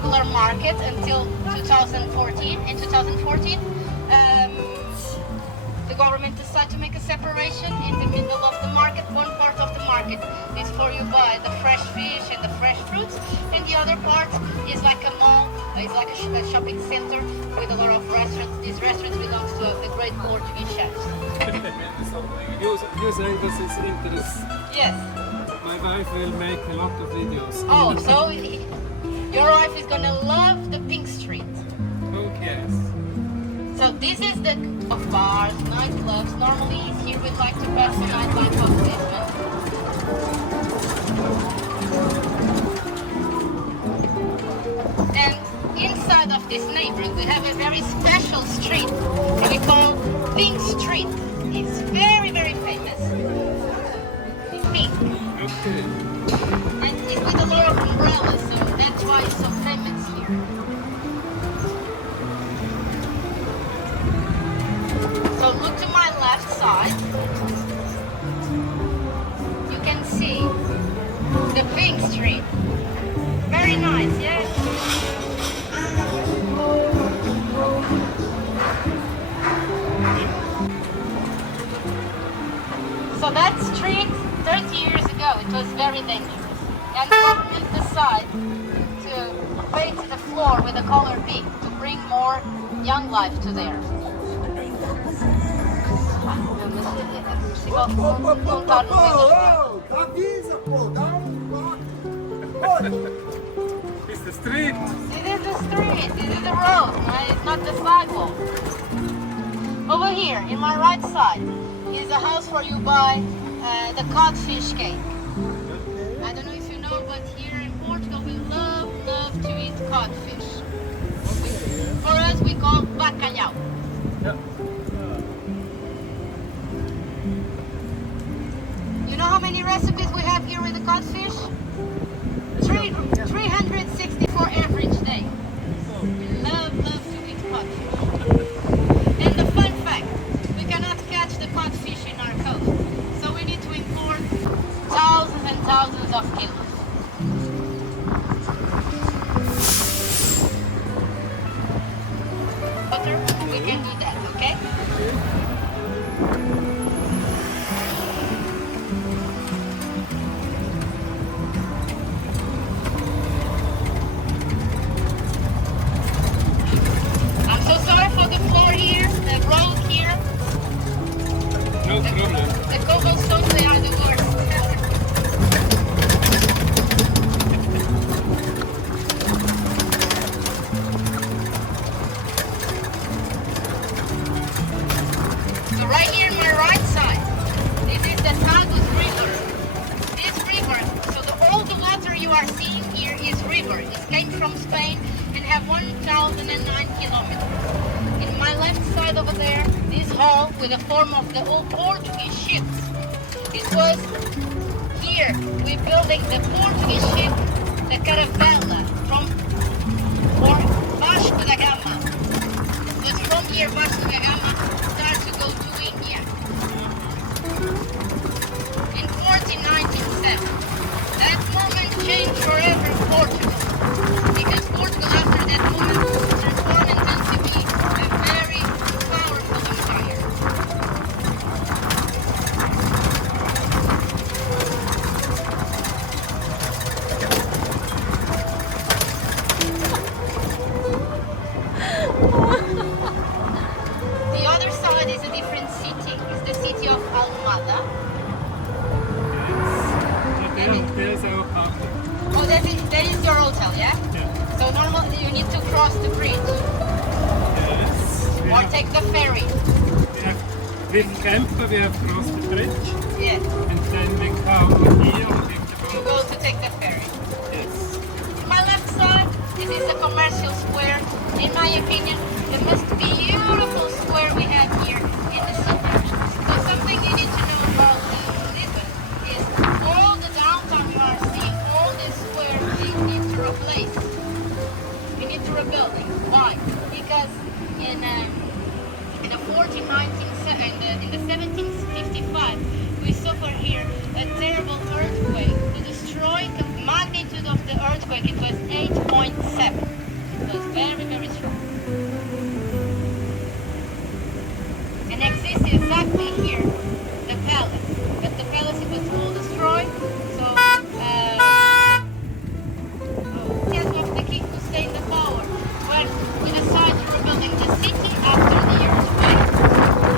regular market until 2014. In 2014, the government decided to make a separation in the middle of the market. One part of the market is for you buy the fresh fish and the fresh fruits, and the other part is like a mall, it's like a shopping center with a lot of restaurants. This restaurant belongs to the great Portuguese chefs. You say this is interesting. Yes. My wife will make a lot of videos. Oh, so your wife is gonna love the Pink Street. Oh, yes. So this is the of bars, nightclubs. Normally here we'd like to pass the nightlife of Lisbon. And inside of this neighborhood we have a very special street we call Pink Street. It's very, very famous. It's pink. Okay. And it's with a lot of umbrellas, so that's why it's so famous here. So look to my left side. You can see the Pink Street. Very nice, yeah? So that street, 30 years ago, it was very dangerous. And the government decided to paint the floor with the color pink to bring more young life to there. Avisa, pô, dá toque. It's the street. This is the street, this is the road, it's not the sidewalk. Over here, in my right side, is a house where you buy the codfish cake. I don't know if you know, but here in Portugal we love to eat codfish. For us we call bacalhau. Yeah. You know how many recipes we have here with the codfish? 364 average day. We love to eat codfish. And the fun fact, we cannot catch the codfish in our coast, so we need to import thousands and thousands of kilos. Butter, we can do that, okay? I'm so sorry for the floor here, the road here. No problem. The cobblestones, they are the worst. So right here on my right side, this is the Tagus River. This river, all the water you are seeing here is river. It came from Spain and have 1,009 kilometers. In my left side over there, this hall with the form of the old Portuguese ships. It was here we're building the Portuguese ship, the Caravela, from Vasco da Gama. It was from here Vasco da Gama started to go to India. In 1497. That moment changed forever Portugal. Because Portugal after that moment transformed into be a very powerful empire. The other side is a different city. It's the city of Almada. There's our house. Oh, that is your hotel, yeah? Yeah. So normally you need to cross the bridge Yes. or take the ferry. With camper we have crossed the bridge Yes, and then we come here and take the you boat. go to take the ferry. Yes. My left side, this is the commercial square. In my opinion, the most beautiful square we have here in the city. So something you need to know about Lisbon is all the downtown you are seeing, all this square we need to replace. We need to rebuild it. Why? Because in the 1755, we suffer here a terrible earthquake. The magnitude of the earthquake, it was 8.7. was very, very strong. And exists exactly here, the palace. But the palace it was all destroyed, so yes, of the king to stay in the power. When we decided rebuilding the city after the earthquake,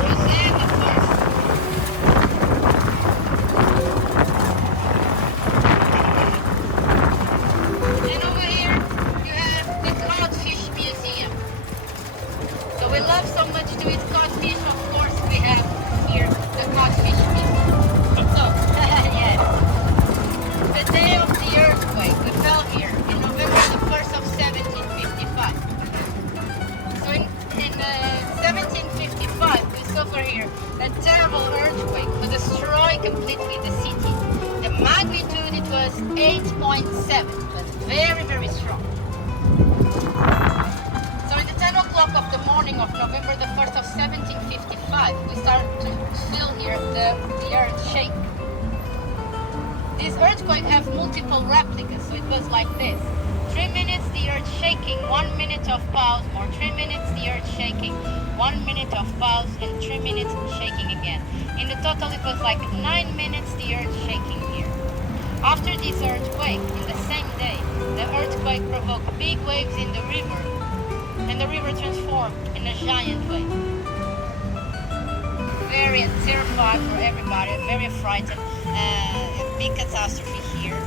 Jose the first. And over here you have the codfish museum. So we love so much to eat codfish, of course we have here the codfish museum. So, yes. The day of the earthquake, we fell here in November the 1st of 1755. So in 1755, we suffer here a terrible earthquake to destroy completely the city. The magnitude, it was 8.7. It was very, very strong. So in the 10 o'clock of the morning of November the 1st of 1755, we start to feel here the earth shake. This earthquake have multiple replicas, so it was like this. 3 minutes the earth shaking, 1 minute of pause, more 3 minutes the earth shaking, 1 minute of pause, and 3 minutes shaking again. In the total it was like 9 minutes the earth shaking here. After this earthquake, in the same day, the earthquake provoked big waves in the river, and the river transformed in a giant wave. Very terrified for everybody, very frightened. Big catastrophe here.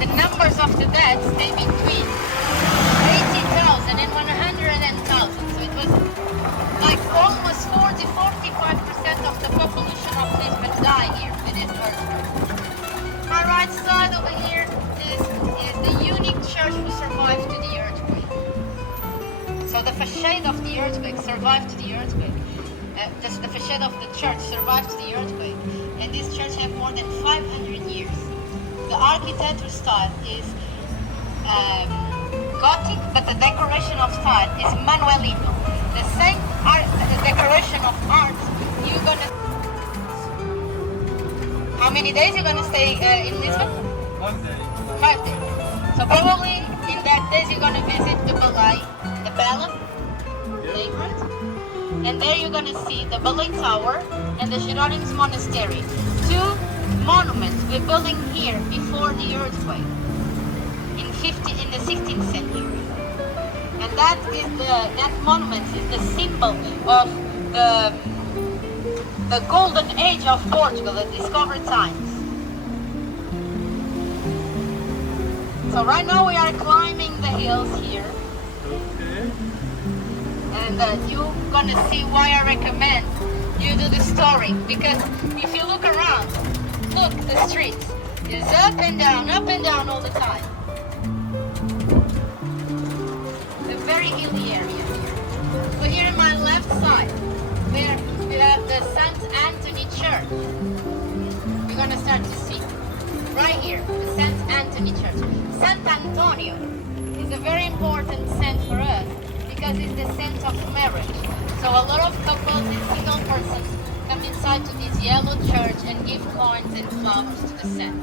The numbers of the deaths stay between 80,000 and 100,000. So it was like almost 40-45% of the population of Lisbon died here with this earthquake. My right side over here, this is the unique church who survived to the earthquake. So the facade of the earthquake survived to the earthquake. The facade of the church survived to the earthquake, and this church has more than 500 years. The architecture style is Gothic, but the decoration of style is Manuelino. The same the decoration of art, you're gonna... How many days you're gonna stay in Lisbon? 1 day. 5 days. So probably in that days you're gonna visit the ballet, the ballet, playground. And there you're gonna see the Ballet Tower and the Jerónimos Monastery. Two monuments we're building here before the earthquake in the 16th century. And that monument is the symbol of the golden age of Portugal, the discovered times. So right now we are climbing the hills here. And you're gonna see why I recommend you do the story, because if you look around, look, the streets is up and down all the time. A very hilly area here. So here on my left side, where you have the St. Anthony Church, you're gonna start to see right here the St. Anthony Church. St. Antonio is a very important saint for us, because it's the sense of marriage. So a lot of couples and single persons come inside to this yellow church and give coins and flowers to the saint.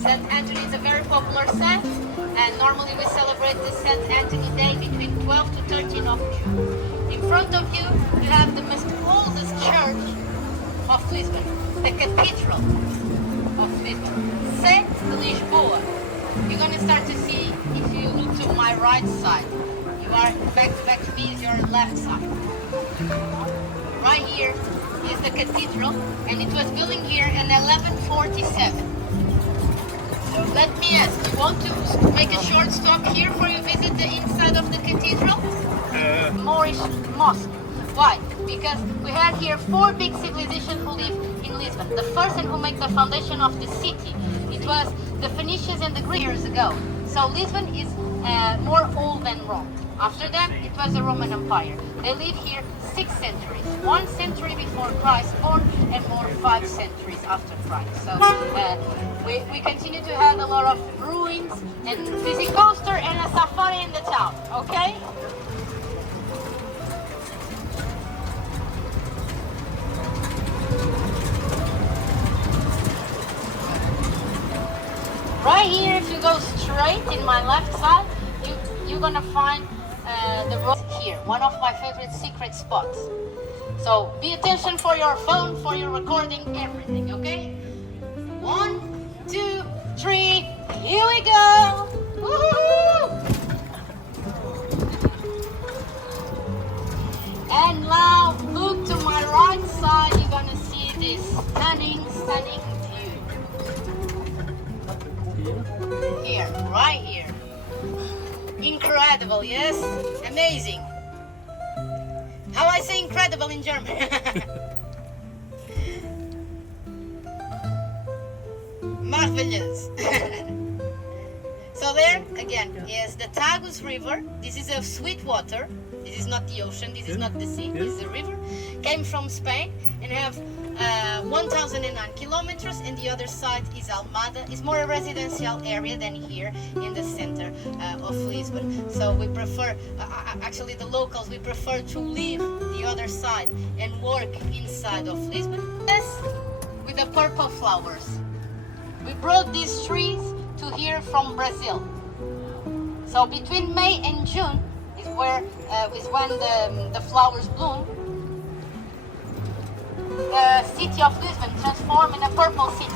St. Anthony is a very popular saint, and normally we celebrate the St. Anthony Day between 12 to 13 of June. In front of you, you have the most oldest church of Lisbon, the Cathedral of Lisbon, St. Lisboa. You're going to start to see, if you look to my right side, you are back to me is your left side. Right here is the cathedral, and it was built here in 1147. So let me ask, you want to make a short stop here before you visit the inside of the cathedral? Moorish mosque. Why? Because we had here 4 big civilizations who live in Lisbon. The first and who made the foundation of the city, it was the Phoenicians and the Greeks years ago. So Lisbon is more old than Rome. After them, it was the Roman Empire. They lived here 6 centuries. 1 century before Christ born, and more 5 centuries after Christ. So we continue to have a lot of ruins and Dizzy Coaster and a safari in the town. Okay? Right here, if you go straight in my left side, you're gonna find the road here, one of my favorite secret spots. So be attention for your phone, for your recording, everything, okay? 1, 2, 3, here we go! Woohoo! And now look to my right side, you're gonna see this stunning view. Here, right here. Incredible, yes? Amazing. How I say incredible in German? Marvelous. So there, again, is the Tagus River. This is a sweet water. This is not the ocean, this is not the sea, this is a river. Came from Spain and have 1,009 kilometers, and the other side is Almada. It's more a residential area than here in the center of Lisbon. So we prefer, actually the locals, we prefer to leave the other side and work inside of Lisbon. Yes, with the purple flowers. We brought these trees to here from Brazil. So between May and June is when the flowers bloom. The city of Lisbon transformed in a purple city.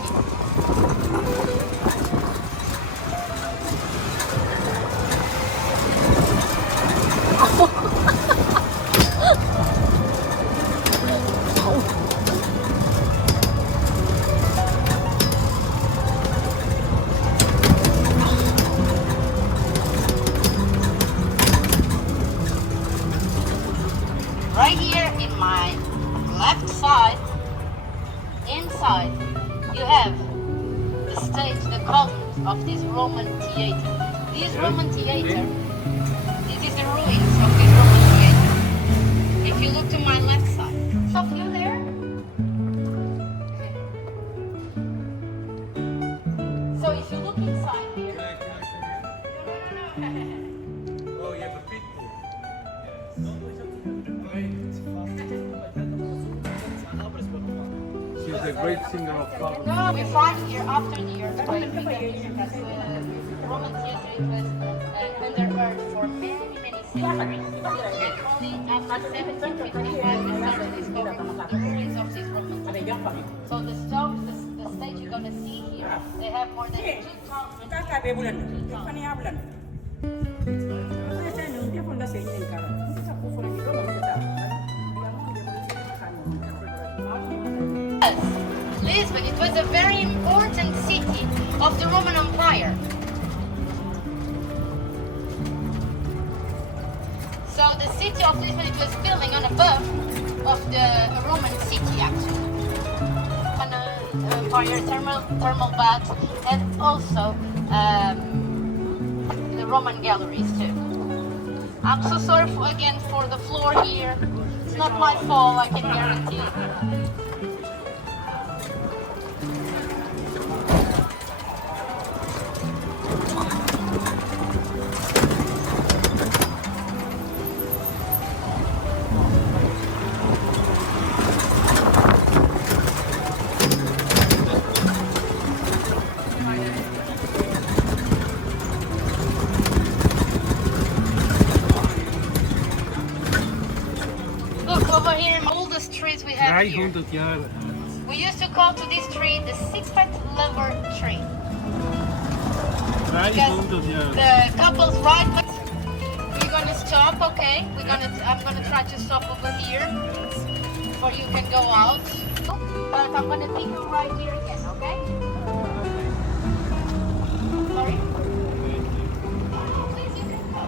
Right here in my left side, inside, you have the stage, the columns of this Roman theater. This Roman theater, this is the ruins of this Roman theater. If you look to my left side, of you there? So if you look inside here, no. Oh, you have a pit bull. She's a great singer of Fado. No, we find here after the earthquake because the Roman theater it was under earth for many centuries. And only after 1755 we started discovering the ruins of this Roman theater. So the stones, the stage you're gonna see here, they have more than 2,000. Lisbon, it was a very important city of the Roman Empire. So the city of Lisbon, it was building on above of the Roman city actually. An empire thermal bath, and also the Roman galleries too. I'm so sorry again for the floor here. It's not my fault, I can guarantee. Over here, all the streets we have here. 300 Jahre. We used to call to this tree the six-foot lover tree. 300 Jahre. The couples ride, but we're gonna stop, okay? I'm gonna try to stop over here, before you can go out. But I'm gonna pick you right here again, okay? Sorry? Please, you can go.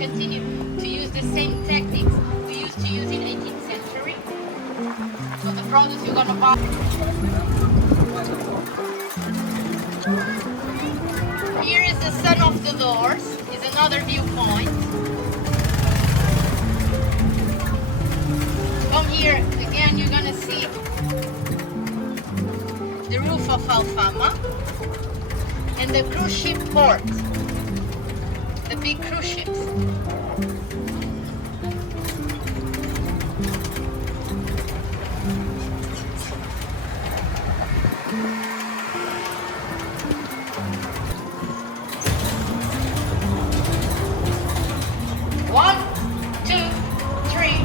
continue to use the same techniques we used to use in 18th century. So the products you're gonna buy. Here is the Sun of the Doors, is another viewpoint. Come here, again you're gonna see the roof of Alfama and the cruise ship port, the big cruise ships. One, two, three.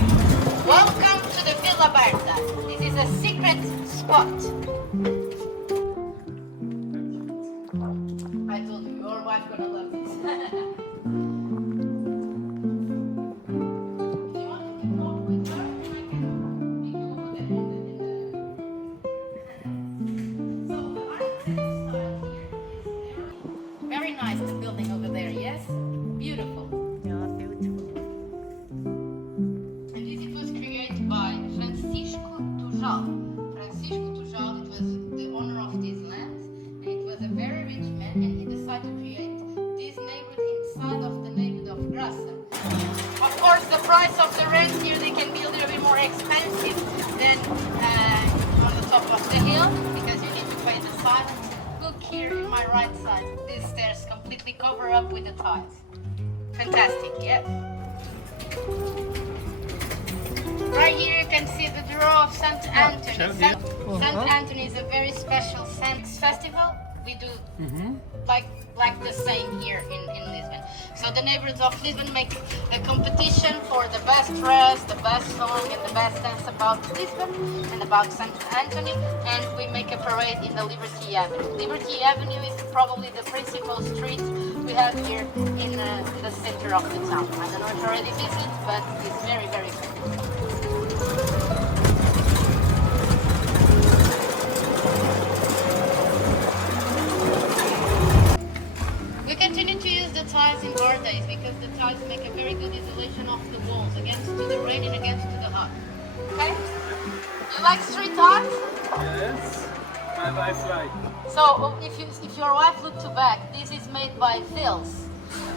Welcome to the Villa Berta. This is a secret spot. I told you, your wife gonna love this. If you want to talk with her, then I can make you over there So the architecture style here is very nice, the building over there, yes? Beautiful. Yeah, beautiful. And this it was created by Francisco Tujal. Francisco Tujal, it was the owner of these lands, and it was a very rich man, and he decided to create this neighborhood inside of the neighborhood of Grasa. Of course, the price of the rent here, they can be a little bit more expensive than on the top of the hill, because you need to pay the silence. Look here in my right side, these stairs completely cover up with the tiles. Fantastic, yes. Right here you can see the draw of St. Anthony. St. Anthony is a very special Saints festival. We do like the same here in Lisbon. So the neighborhoods of Lisbon make a competition for the best dress, the best song and the best dance about Lisbon and about St. Anthony, and we make a parade in the Liberty Avenue. Liberty Avenue is probably the principal street we have here in the center of the town. I don't know if you already visited, but it's very, very famous. We continue to use the tiles in our days because the tiles make a very good isolation of the walls against to the rain and against to the hot. Okay? You like street art? Yes, my wife like. So if your wife looked to back, this is made by Vils,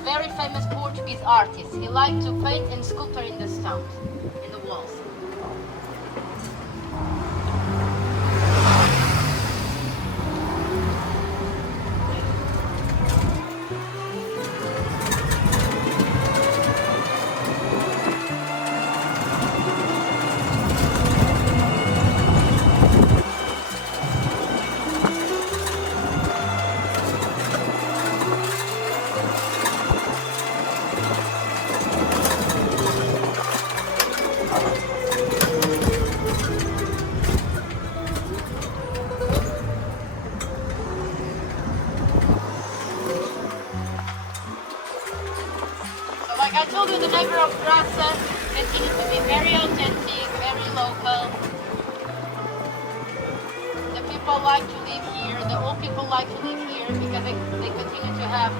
very famous Portuguese artist. He liked to paint and sculpture in the stones, in the walls. Like I told you, the neighbor of Grasa continues to be very authentic, very local. The people like to live here, the old people like to live here because they continue to have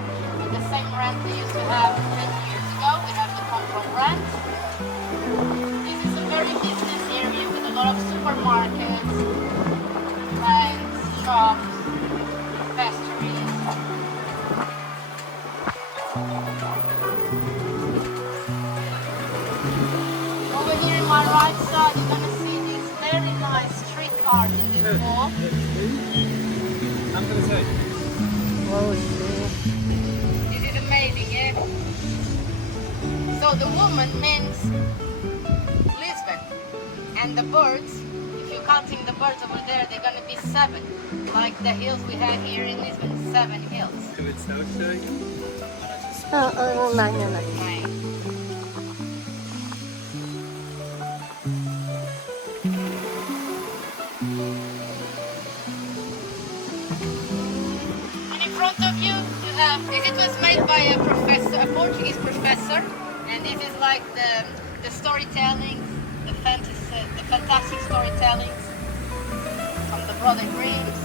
the same rent they used to have 20 years ago. We have the control rent. This is a very business area with a lot of supermarkets, banks, shops, factories. Over here in my right side, you're gonna see this very nice street art in this wall. I'm gonna say. Oh, sure. This is amazing, eh? So the woman means Lisbon, and the birds, if you're counting the birds over there, they're gonna be 7, like the hills we have here in Lisbon, 7 hills. Do it so show you. Online. Right. And in front of you, you have, it was made by a professor, a Portuguese professor, and this is like the storytelling, the fantastic storytellings from the Brother Grimms.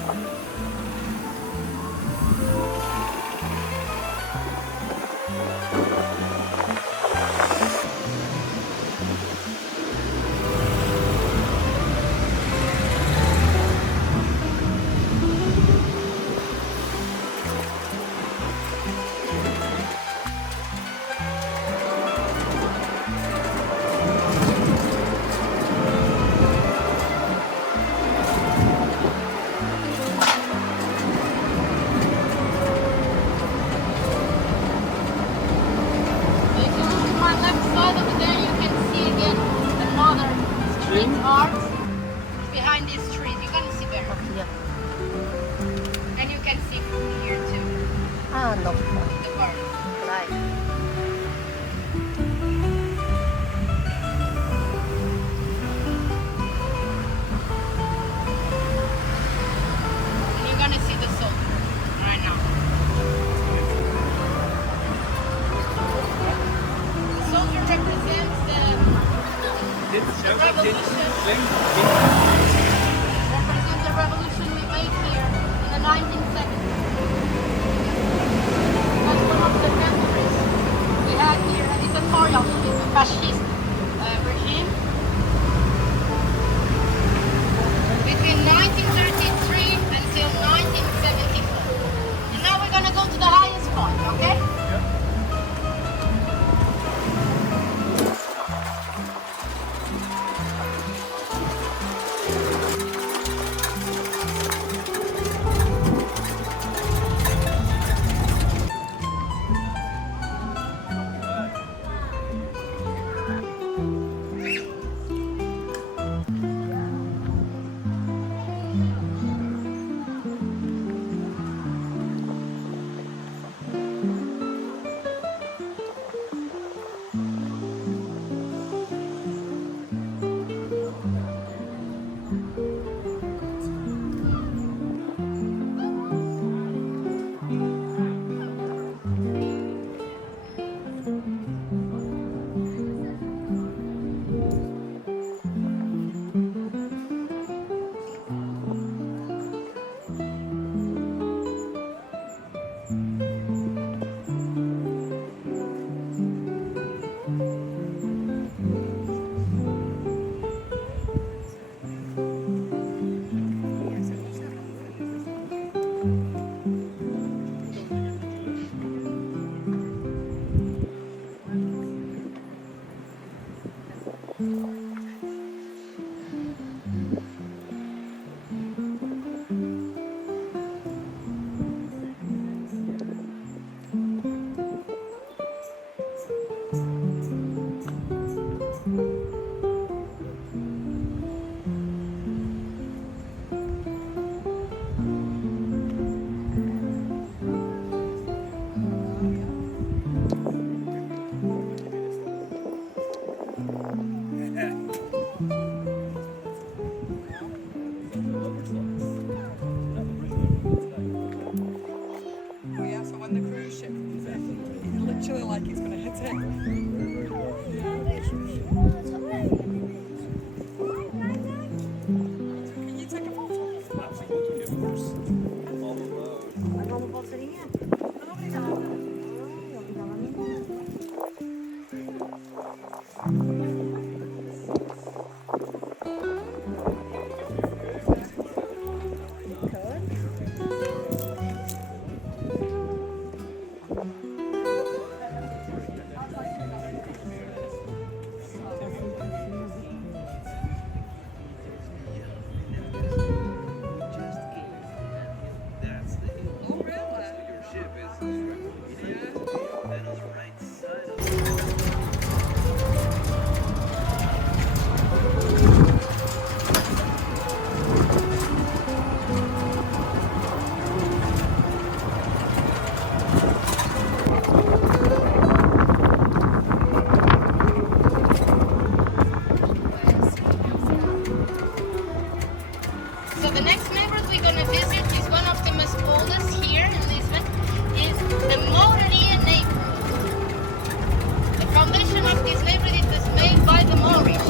white arcs behind these trees. You can see better. Yeah. And you can see from here too, Ah, no. the bird. Right. And you're gonna see the sun right now. The soldier represents the revolution. Represents the revolution we made here in the 1970s. That's one of the memories we had here, and it's a memorial to the fascist regime. Between 1933 until 1974. And now we're gonna go to the highest point, okay? Oh yeah, so when the cruise ship comes in, it's literally like it's going to hit it. Can you take a photo? Oh really? So the next neighborhood we're gonna visit is one of the most oldest here in Lisbon, is the Mouraria neighborhood. The foundation of this neighborhood was made by the Moorish.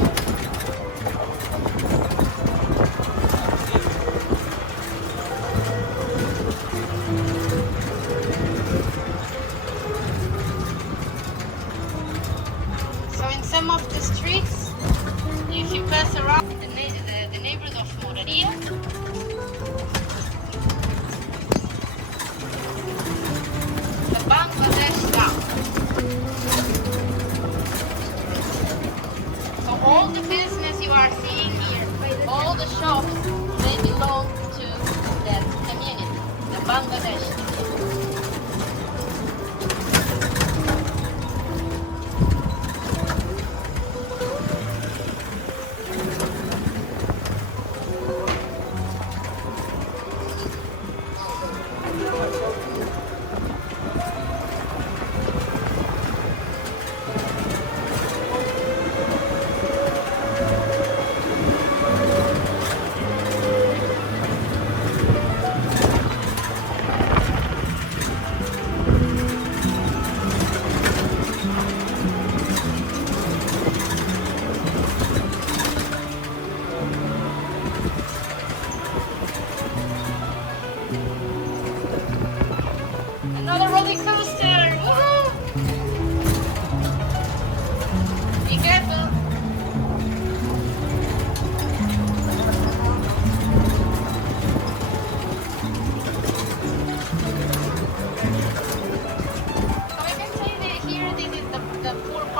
So in some of the streets, if you pass around the neighborhood of Mouraria, the Bangladesh town. So all the business you are seeing here, all the shops, they belong to that community, the Bangladesh.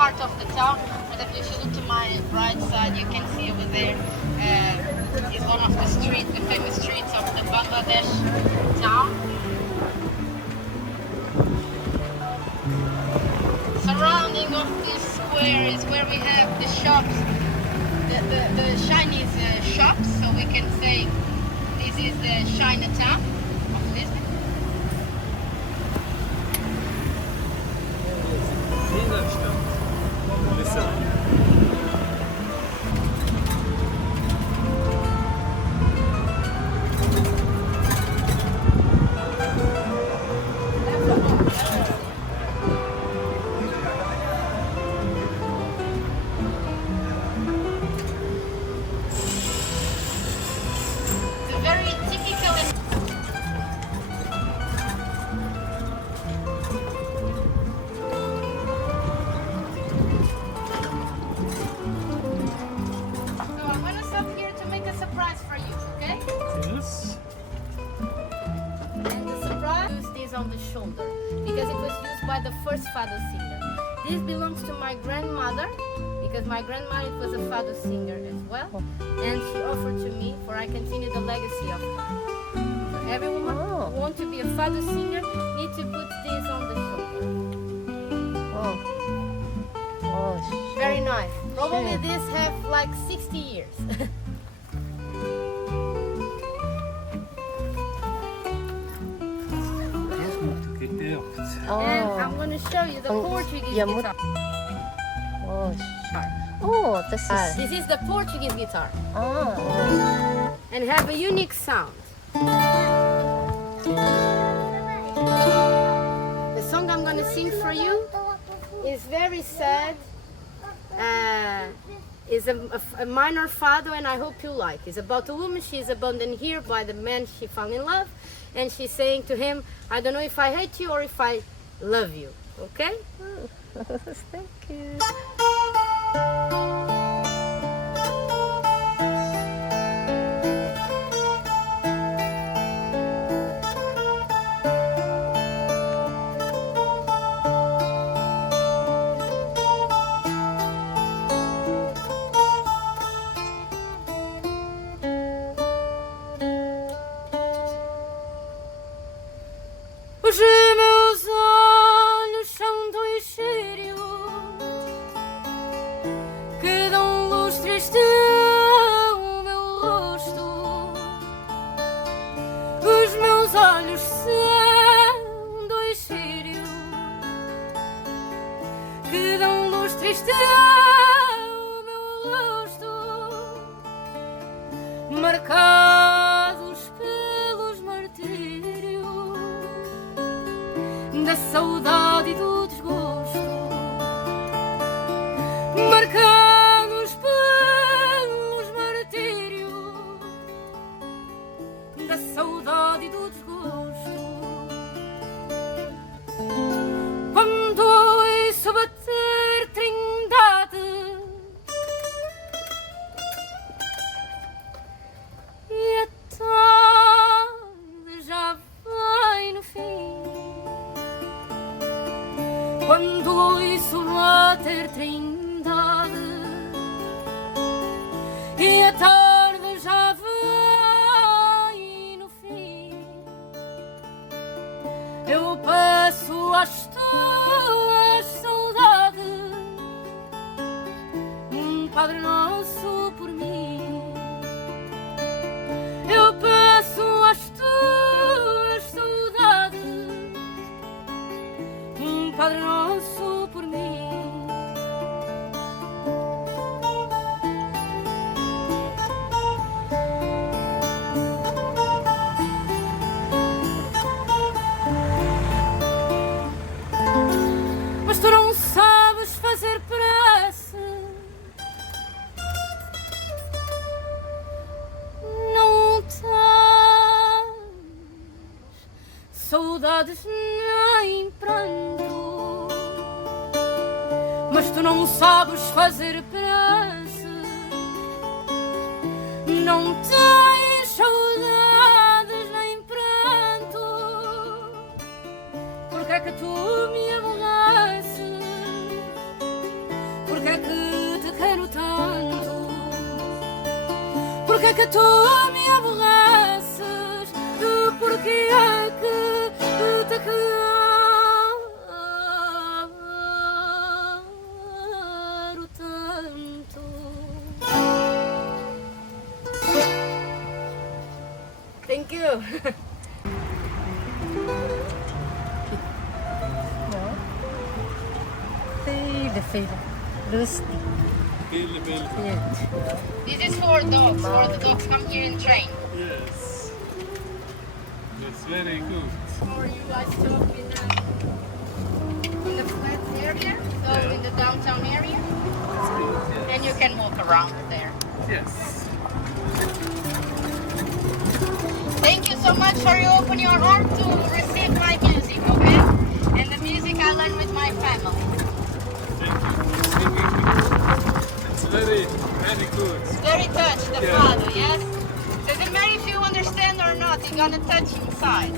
part of the town. But if you look to my right side, you can see over there is one of the famous streets of the Bangladesh town. Surrounding of this square is where we have the shops, the Chinese shops, so we can say this is the Chinatown of Lisbon. It's a very typical and so I'm gonna stop here to make a surprise for you, okay? Yes. And the surprise, use this on the shoulder because it was used by the first Fado singer. This belongs to my grandmother because my grandmother was a Fado singer as well, and she offered to me for I continue the legacy of her. So everyone who wants to be a Fado singer needs to put this on the shoulder. Oh. Oh, Very nice. Probably this have like 60 years. And I'm going to show you the Portuguese yeah, guitar. Oh, oh, this is. This is the Portuguese guitar Ah. and have a unique sound. The song I'm going to sing for you is very sad. Is a minor fado, and I hope you like. It's about a woman. She is abandoned here by the man she fell in love, and she's saying to him, "I don't know if I hate you or if I love you." Okay? Thank you. Os meus olhos são dois círios que dão luz triste ao meu rosto. Os meus olhos são dois círios que dão luz triste ao meu rosto, marcados pelos martírios da saudade e do desgosto, marcados pelos martírios da saudade e do desgosto. Quando ouço bater trindade e a tarde já vai no fim, quando ouço bater trindade e a tarde já vai no fim, eu passo às tuas saudades, Padre Nosso por mim. Eu passo às tuas saudades, Padre Nosso por mim. Mas tu não sabes fazer prece, não tens saudades nem pranto. Mas tu não sabes fazer prece, não tens saudades nem pranto. Porque é que tu me aborreces? Porque é que tu me aborreces? Porque é que te quero tanto? Thank you. Filho. Lustig. Billy. This is for dogs, for the dogs come here and train. Yes. That's very good. Or you guys stop in the flat area, so in the downtown area, That's good. and you can walk around there. Yes. Thank you so much for you open your heart to receive my music, okay? And the music I learned with my family. Thank you for singing. It's very good. It's very touched, the Yeah. Fado, yes? Doesn't matter if you understand or not, you're gonna touch inside.